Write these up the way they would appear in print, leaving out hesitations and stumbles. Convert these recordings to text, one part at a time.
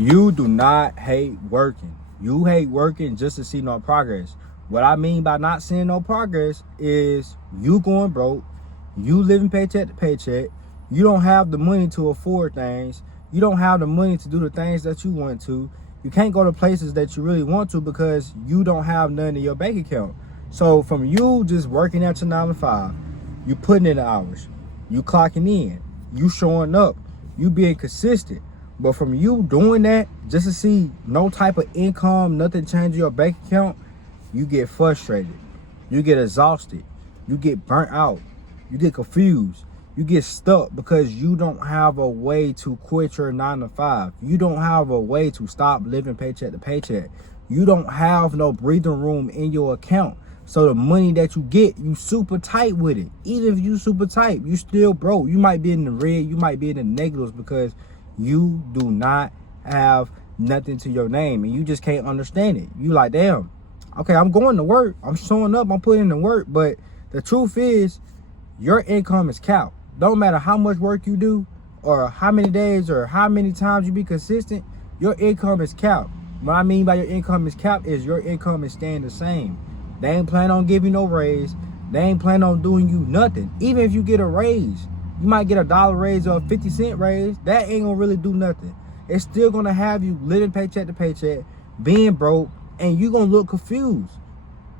You do not hate working. You hate working just to see no progress. What I mean by not seeing no progress is you going broke, you living paycheck to paycheck, you don't have the money to afford things, you don't have the money to do the things that you want to, you can't go to places that you really want to because you don't have none in your bank account. So from you just working at your 9 to 5, you putting in the hours, you clocking in, you showing up, you being consistent. But from you doing that just to see no type of income, nothing change your bank account, you get frustrated, you get exhausted, you get burnt out, you get confused, you get stuck because you don't have a way to quit your 9 to 5. You don't have a way to stop living paycheck to paycheck. You don't have no breathing room in your account. So the money that you get, you super tight with it. Even if you super tight, you still broke. You might be in the red, you might be in the negatives because you do not have nothing to your name and you just can't understand it. You like, damn, okay, I'm going to work, I'm showing up, I'm putting in the work, but the truth is your income is capped. Don't matter how much work you do or how many days or how many times you be consistent, your income is capped. What I mean by your income is capped is your income is staying the same. They ain't planning on giving you no raise. They ain't planning on doing you nothing. Even if you get a raise, you might get $1 raise or a 50-cent raise. That ain't gonna really do nothing. It's still gonna have you living paycheck to paycheck, being broke, and you gonna look confused.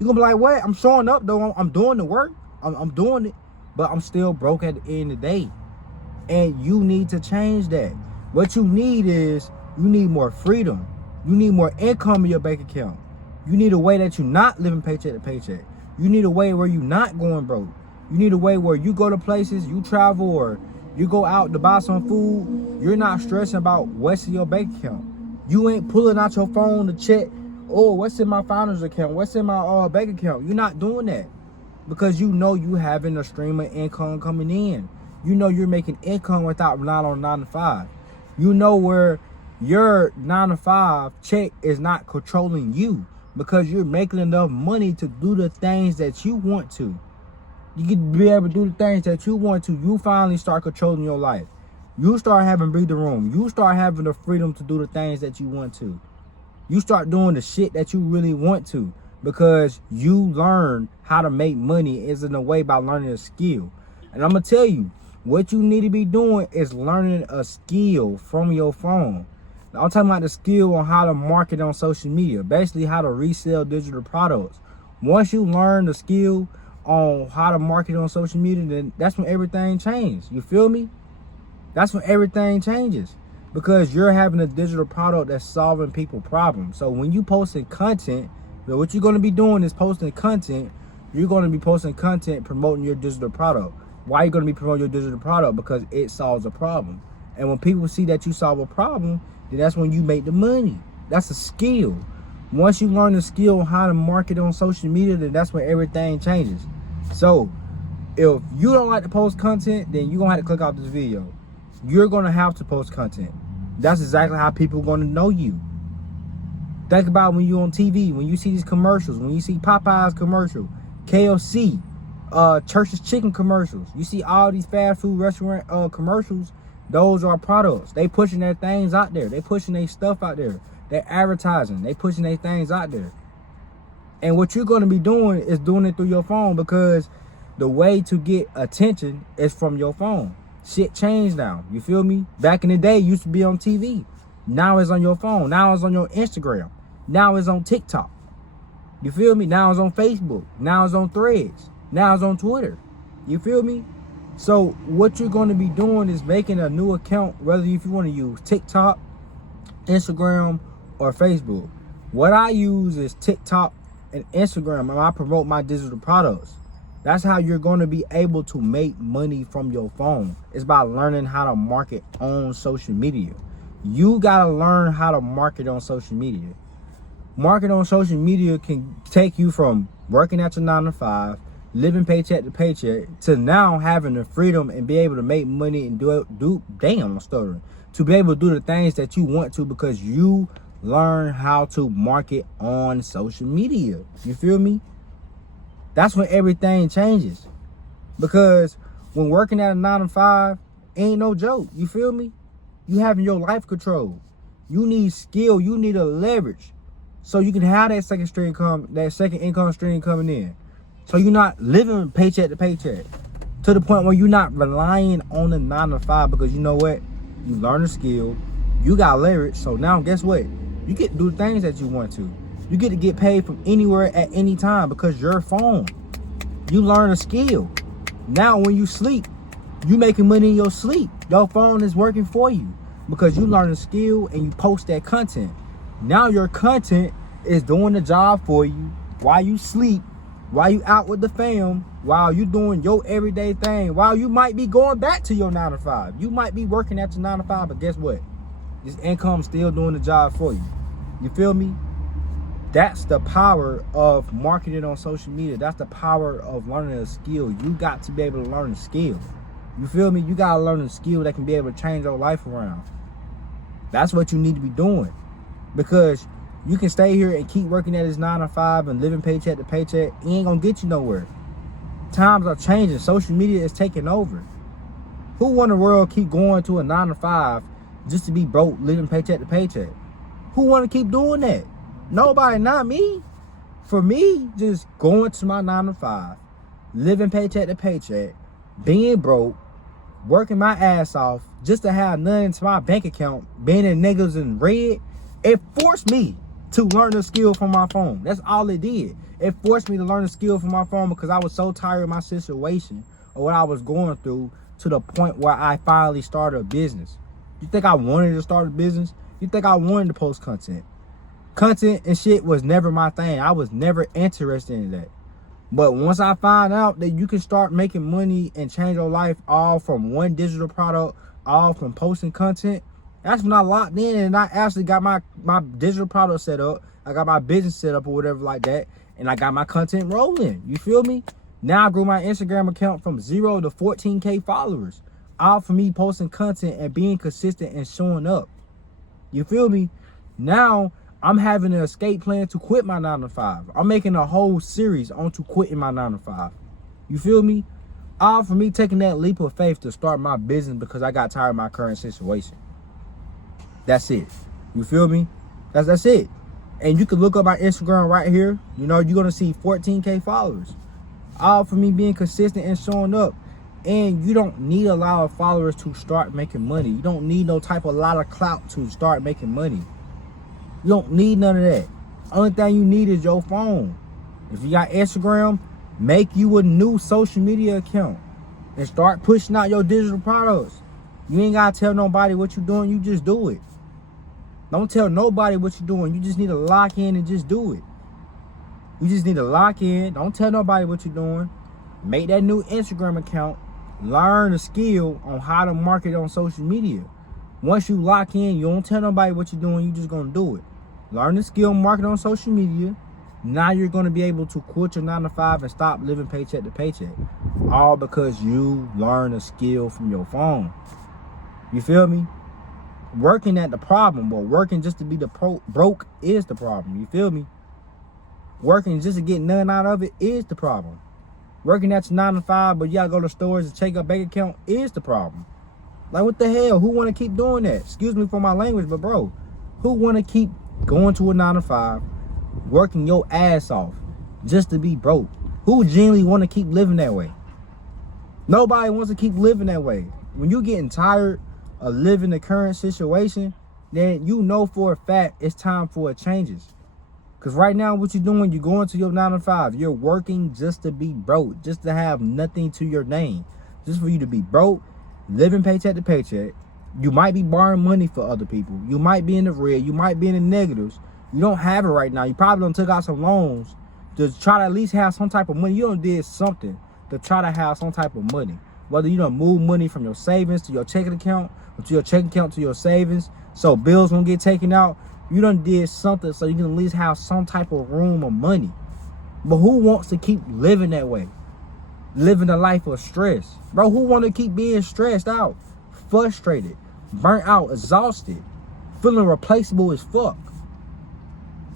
You're gonna be like, what? I'm showing up though. I'm doing the work. I'm doing it, but I'm still broke at the end of the day. And you need to change that. What you need is, you need more freedom. You need more income in your bank account. You need a way that you're not living paycheck to paycheck. You need a way where you're not going broke. You need a way where you go to places, you travel, or you go out to buy some food. You're not stressing about what's in your bank account. You ain't pulling out your phone to check, oh, what's in my founder's account? What's in my bank account? You're not doing that because you know you having a stream of income coming in. You know you're making income without relying on 9 to 5. You know where your 9 to 5 check is not controlling you because you're making enough money to do the things that you want to. You can be able to do the things that you want to. You finally start controlling your life. You start having breathing room. You start having the freedom to do the things that you want to. You start doing the shit that you really want to because you learn how to make money is in a way by learning a skill. And I'm going to tell you, what you need to be doing is learning a skill from your phone. Now, I'm talking about the skill on how to market on social media, basically how to resell digital products. Once you learn the skill on how to market on social media, then that's when everything changes. You feel me? That's when everything changes because you're having a digital product that's solving people problems. So when you posting content, what you're going to be doing is posting content. You're going to be posting content promoting your digital product. Why are you going to be promoting your digital product? Because it solves a problem. And when people see that you solve a problem, then that's when you make the money. That's a skill. Once you learn the skill on how to market on social media, then that's when everything changes. So if you don't like to post content, then you're going to have to click off this video. You're going to have to post content. That's exactly how people are going to know you. Think about when you're on TV, when you see these commercials, when you see Popeyes commercial, KFC, Church's Chicken commercials. You see all these fast food restaurant commercials. Those are products. They pushing their things out there. They pushing their stuff out there. They're advertising. They pushing their things out there. And what you're going to be doing is doing it through your phone because the way to get attention is from your phone. Shit changed now. You feel me? Back in the day, it used to be on TV. Now it's on your phone. Now it's on your Instagram. Now it's on TikTok. You feel me? Now it's on Facebook. Now it's on Threads. Now it's on Twitter. You feel me? So what you're going to be doing is making a new account, whether if you want to use TikTok, Instagram, or Facebook. What I use is TikTok and Instagram, and I promote my digital products. That's how you're going to be able to make money from your phone. It's by learning how to market on social media. You got to learn how to market on social media. Market on social media can take you from working at your 9 to 5, living paycheck to paycheck, to now having the freedom and be able to make money and I'm stuttering, to be able to do the things that you want to because you learn how to market on social media. You feel me? That's when everything changes. Because when working at a 9 to 5 ain't no joke. You feel me? You having your life control. You need skill. You need a leverage. So you can have that second income stream coming in. So you're not living paycheck to paycheck. To the point where you're not relying on the 9 to 5, because you know what? You learn a skill. You got leverage. So now guess what? You get to do the things that you want to. You get to get paid from anywhere at any time because your phone. You learn a skill. Now when you sleep, you making money in your sleep. Your phone is working for you because you learn a skill and you post that content. Now your content is doing the job for you while you sleep, while you out with the fam, while you doing your everyday thing, while you might be going back to your 9 to 5. You might be working at your 9 to 5, but guess what? This income's still doing the job for you. You feel me? That's the power of marketing on social media. That's the power of learning a skill. You got to be able to learn a skill. You feel me? You got to learn a skill that can be able to change your life around. That's what you need to be doing. Because you can stay here and keep working at his 9 to 5 and living paycheck to paycheck. It ain't gonna get you nowhere. Times are changing. Social media is taking over. Who in the world keep going to a 9 to 5 just to be broke, living paycheck to paycheck? Who want to keep doing that? Nobody, not me. For me, just going to my 9 to 5, living paycheck to paycheck, being broke, working my ass off just to have nothing to my bank account, being in niggas in red, it forced me to learn a skill from my phone. That's all it did. It forced me to learn a skill from my phone because I was so tired of my situation or what I was going through, to the point where I finally started a business. You think I wanted to start a business? You think I wanted to post content? Content and shit was never my thing. I was never interested in that. But once I found out that you can start making money and change your life all from one digital product, all from posting content, that's when I locked in and I actually got my digital product set up. I got my business set up or whatever like that. And I got my content rolling. You feel me? Now I grew my Instagram account from 0 to 14K followers. All for me posting content and being consistent and showing up. You feel me? Now I'm having an escape plan to quit my 9 to 5. I'm making a whole series on to quitting my 9 to 5. You feel me? All for me taking that leap of faith to start my business because I got tired of my current situation. That's it. You feel me? That's it. And you can look up my Instagram right here. You know, you're going to see 14K followers. All for me being consistent and showing up. And you don't need a lot of followers to start making money. You don't need no type of lot of clout to start making money. You don't need none of that. Only thing you need is your phone. If you got Instagram, make you a new social media account and start pushing out your digital products. You ain't got to tell nobody what you're doing. You just do it. Don't tell nobody what you're doing. You just need to lock in and just do it. You just need to lock in. Don't tell nobody what you're doing. Make that new Instagram account. Learn a skill on how to market on social media. Once you lock in, you don't tell nobody what you're doing. You're just going to do it. Learn the skill, market on social media. Now you're going to be able to quit your 9 to 5 and stop living paycheck to paycheck. All because you learn a skill from your phone. You feel me? Working at the problem, but working just to be broke is the problem. You feel me? Working just to get nothing out of it is the problem. Working at your 9 to 5, but you gotta go to stores and check your bank account is the problem. Like, what the hell? Who want to keep doing that? Excuse me for my language, but bro, who want to keep going to a 9 to 5, working your ass off just to be broke? Who genuinely want to keep living that way? Nobody wants to keep living that way. When you're getting tired of living the current situation, then you know for a fact it's time for a changes. Because right now what you're doing, you're going to your 9 to 5. You're working just to be broke, just to have nothing to your name. Just for you to be broke, living paycheck to paycheck. You might be borrowing money for other people. You might be in the red. You might be in the negatives. You don't have it right now. You probably done took out some loans to try to at least have some type of money. You done did something to try to have some type of money. Whether you done move money from your savings to your checking account, or to your checking account to your savings, so bills won't get taken out. You done did something so you can at least have some type of room of money. But who wants to keep living that way? Living a life of stress. Bro, who want to keep being stressed out, frustrated, burnt out, exhausted, feeling replaceable as fuck?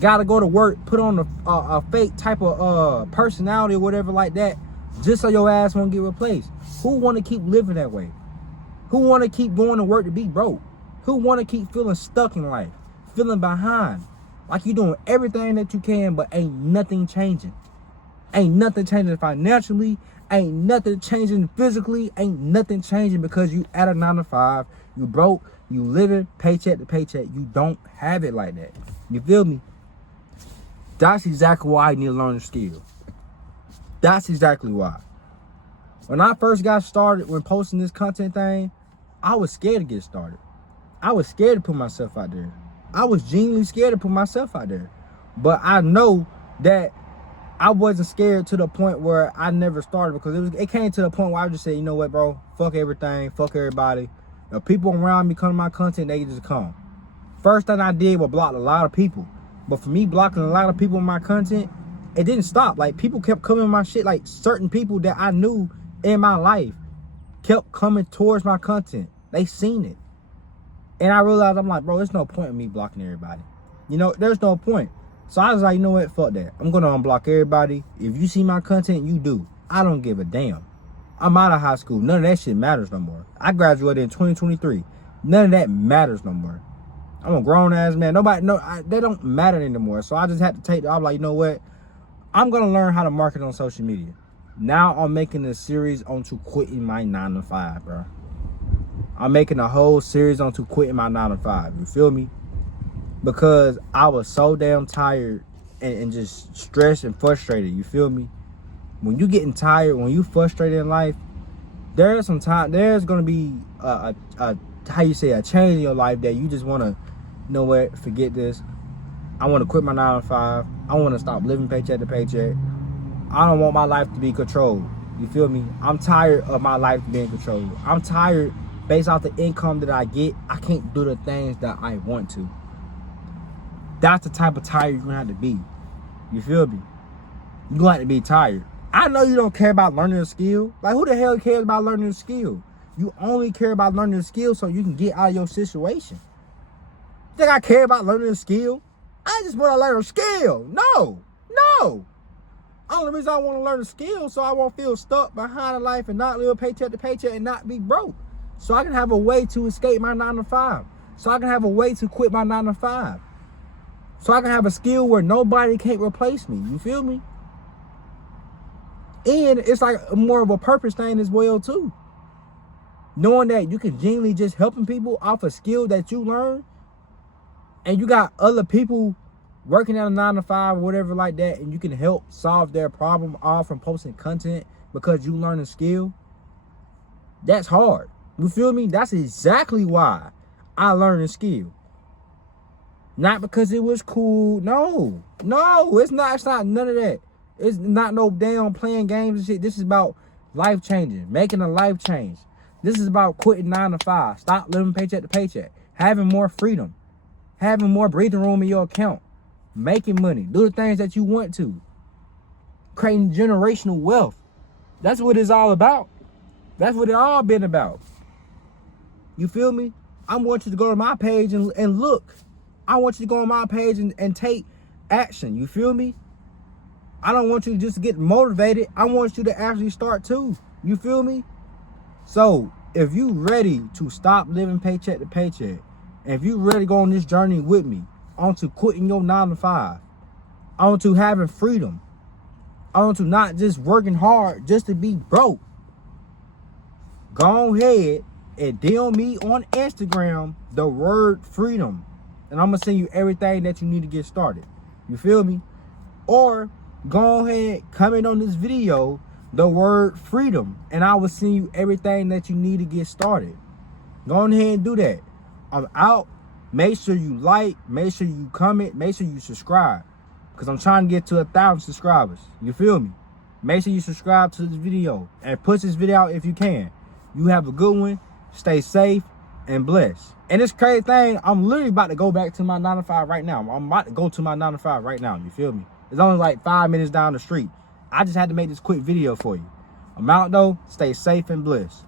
Gotta go to work, put on a fake type of personality or whatever like that, just so your ass won't get replaced. Who want to keep living that way? Who want to keep going to work to be broke? Who want to keep feeling stuck in life, feeling behind, like you doing everything that you can, but ain't nothing changing. Ain't nothing changing financially. Ain't nothing changing physically. Ain't nothing changing because you at a 9 to 5. You broke. You living paycheck to paycheck. You don't have it like that. You feel me? That's exactly why I need to learn a skill. That's exactly why. When I first got started, when posting this content thing, I was scared to get started. I was scared to put myself out there. I was genuinely scared to put myself out there. But I know that I wasn't scared to the point where I never started, because it came to the point where I just said, you know what, bro, fuck everything, fuck everybody. The people around me come to my content, they just come. First thing I did was block a lot of people. But for me blocking a lot of people in my content, it didn't stop. Like, people kept coming to my shit. Like, certain people that I knew in my life kept coming towards my content. They seen it. And I realized, I'm like, bro, there's no point in me blocking everybody. You know, there's no point. So I was like, you know what, fuck that. I'm gonna unblock everybody. If you see my content, you do. I don't give a damn. I'm out of high school. None of that shit matters no more. I graduated in 2023. None of that matters no more. I'm a grown ass man. They don't matter anymore. So I just had to take I'm like, you know what? I'm gonna learn how to market on social media. Now I'm making a series onto quitting my 9 to 5, bro. I'm making a whole series onto quitting my 9 to 5. You feel me? Because I was so damn tired and just stressed and frustrated. You feel me? When you getting tired, when you frustrated in life, there's gonna be a change in your life that you just wanna, you know what, forget this. I wanna quit my 9 to 5. I wanna stop living paycheck to paycheck. I don't want my life to be controlled. You feel me? I'm tired of my life being controlled. I'm tired based off the income that I get. I can't do the things that I want to. That's the type of tired you're gonna have to be. You feel me? You're gonna have to be tired. I know you don't care about learning a skill. Like, who the hell cares about learning a skill? You only care about learning a skill so you can get out of your situation. You think I care about learning a skill? I just want to learn a skill. No. Only reason I want to learn a skill so I won't feel stuck behind in life and not live paycheck to paycheck and not be broke. So I can have a way to escape my 9 to 5. So I can have a way to quit my 9 to 5. So I can have a skill where nobody can't replace me. You feel me? And it's like more of a purpose thing as well too. Knowing that you can genuinely just helping people off a skill that you learn, and you got other people working at a 9 to 5 or whatever like that, and you can help solve their problem all from posting content because you learn a skill. That's hard. You feel me? That's exactly why I learned a skill. Not because it was cool. No, it's not. It's not none of that. It's not no damn playing games and shit. This is about life changing, making a life change. This is about quitting 9 to 5. Stop living paycheck to paycheck. Having more freedom. Having more breathing room in your account. Making money. Do the things that you want to. Creating generational wealth. That's what it's all about. That's what it all been about. You feel me? I want you to go to my page and look. I want you to go on my page and take action. You feel me? I don't want you to just get motivated. I want you to actually start too. You feel me? So if you ready to stop living paycheck to paycheck, and if you ready to go on this journey with me, onto quitting your 9 to 5, onto having freedom, onto not just working hard just to be broke, go ahead and DM me on Instagram the word freedom, and I'm gonna send you everything that you need to get started. You feel me? Or go ahead, comment on this video the word freedom, and I will send you everything that you need to get started. Go ahead and do that. I'm out. Make sure you like, make sure you comment, make sure you subscribe, because I'm trying to get to 1,000 subscribers. You feel me? Make sure you subscribe to this video and push this video out if you can. You have a good one. Stay safe and blessed. And this crazy thing, I'm literally about to go back to my 9 to 5 right now. I'm about to go to my 9 to 5 right now. You feel me? It's only like 5 minutes down the street. I just had to make this quick video for you. I'm out though. Stay safe and blessed.